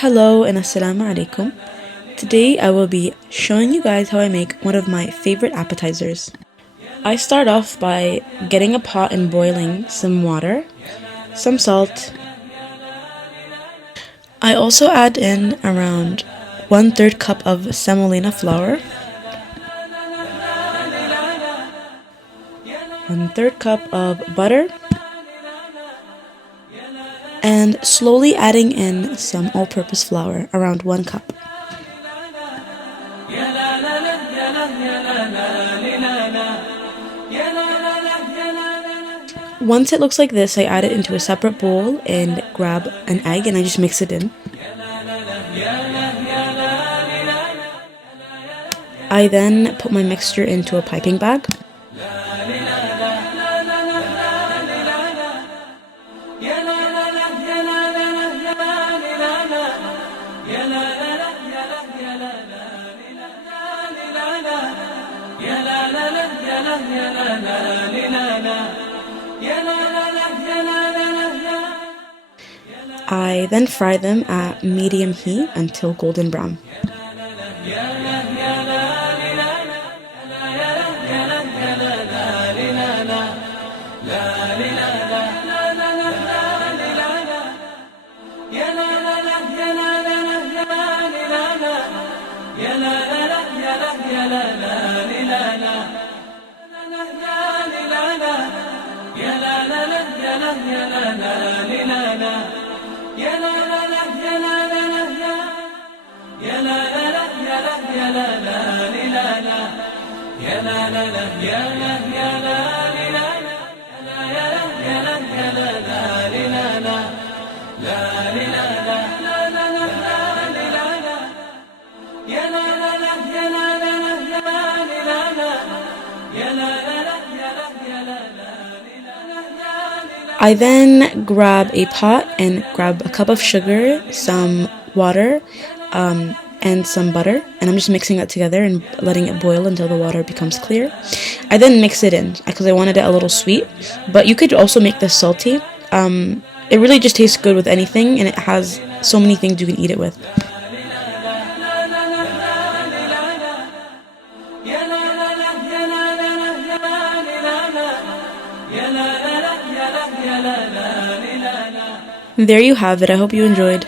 Hello and assalamu alaikum. Today I will be showing you guys how I make one of my favorite appetizers. I start off by getting a pot and boiling some water, some salt. I also add in around 1/3 cup of semolina flour, 1/3 cup of butter, and slowly adding in some all-purpose flour, around 1 cup. Once it looks like this, I add it into a separate bowl and grab an egg and I just mix it in. I then put my mixture into a piping bag. I then fry them at medium heat until golden brown. I then grab a pot and grab a cup of sugar, some water, and some butter, and I'm just mixing that together and letting it boil until the water becomes clear. I then mix it in because I wanted it a little sweet, but you could also make this salty. It really just tastes good with anything, and it has so many things you can eat it with. There you have it. I hope you enjoyed.